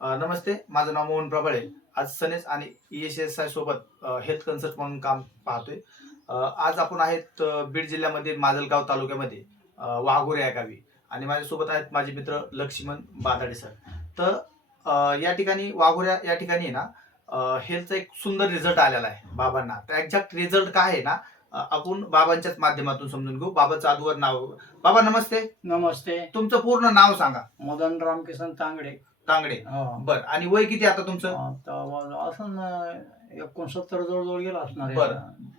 नमस्ते, माझं नाव मोहन प्रबळे. आज सनेज आणि ESSI सोबत हेल्थ कन्सल्ट म्हणून काम पाहतोय. आज आपण आहेत बीड जिल्ह्यामध्ये माजलगाव तालुक्यामध्ये वाघोरे या गावी आणि माझ्यासोबत आहेत माझे मित्र लक्ष्मण बादाडे सर. तर या ठिकाणी वाघोऱ्या या ठिकाणी आहे ना हेल्थचा एक सुंदर रिझल्ट आलेला आहे बाबांना. तर एक्झॅक्ट रिझल्ट काय आहे ना आपण बाबांच्याच माध्यमातून समजून घेऊ. बाबाचं अगोदर नाव. बाबा नमस्ते. नमस्ते. तुमचं पूर्ण नाव सांगा. मदन रामकिसन तांगडे. तांगडे. हो. बर, आणि वय किती आता तुमचं? आता असं 69 जवळ गेला असणार आहे. बरं.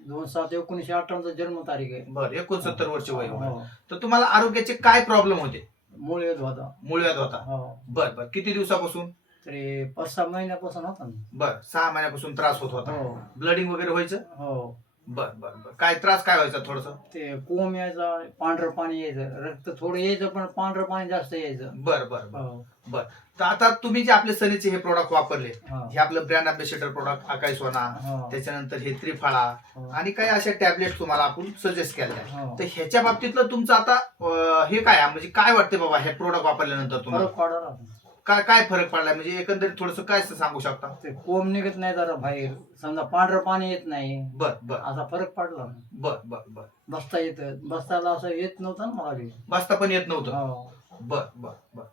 2/7/1958 जन्म तारीख आहे. बर, 69 वर्ष वय. हो. तर तुम्हाला आरोग्याचे काय प्रॉब्लेम होते? मूळ येत होता. मूळव्याध होता. हो. बर बर, किती दिवसापासून? तरी 5-6 महिन्यापासून होता ना. बर, 6 महिन्यापासून त्रास होत होता. हो. ब्लडिंग वगैरे व्हायचं? हो. बर बर बर, काय त्रास काय व्हायचा? थोडस ते कोंब यायचा, पांढरं पाणी यायचं, रक्त थोडं यायचं पण पांढरं पाणी जास्त यायचं. बर बर बर हो. बर. तर आता तुम्ही जे आपले सनीचे हे प्रोडक्ट वापरले, हो. हे आपलं ब्रँड अँबॅसेडर प्रोडक्ट आकाई सोना, हो. त्याच्यानंतर हे त्रिफळा हो. आणि काही अशा टॅबलेट तुम्हाला आपण सजेस्ट केल्या. हो. तर ह्याच्या बाबतीतलं तुमचं आता हे काय आहे? म्हणजे काय वाटते बाबा हे प्रोडक्ट वापरल्यानंतर तुम्हाला फरक पडला. काय काय फरक पडलाय? म्हणजे एकंदरीत थोडस काय सांगू शकता? ते कोंब निघत नाही जरा बाहेर, समजा पांढरं पाणी येत नाही, बर बर असा फरक पडला. बर बर बर. बसता येत, बसताला असं येत नव्हतं ना मला बी. बसता पण येत नव्हतं. हो. बर बर बर.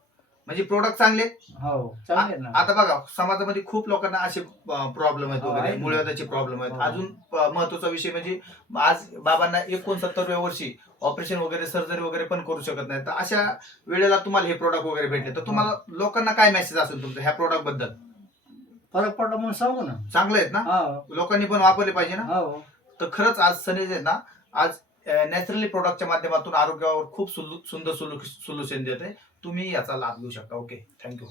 म्हणजे प्रोडक्ट चांगले. हो, चांगले आहेत ना. आता बघा, समाजामध्ये खूप लोकांना असे प्रॉब्लेम आहेत हो, वगैरे, आहेत ना. मूळव्याधाचे प्रॉब्लेम आहेत. हो. अजून महत्वाचा विषय म्हणजे आज बाबांना 69व्या वर्षी ऑपरेशन वगैरे सर्जरी वगैरे पण करू शकत नाही. तर अशा वेळेला तुम्हाला हे प्रोडक्ट वगैरे भेटले, तर तुम्हाला लोकांना काय मेसेज असेल तुमचा ह्या प्रोडक्ट बद्दल? फरक पडला म्हणून सांगू ना. चांगले आहेत ना? हो. लोकांनी पण वापरले पाहिजे ना? हो. तर खरंच आज सनेज आहे ना, आज नॅचरली प्रोडक्टच्या माध्यमातून आरोग्यावर खूप सुंदर सोल्युशन देते. तुम्ही याचा लाभ घेऊ शकता. Okay, thank you.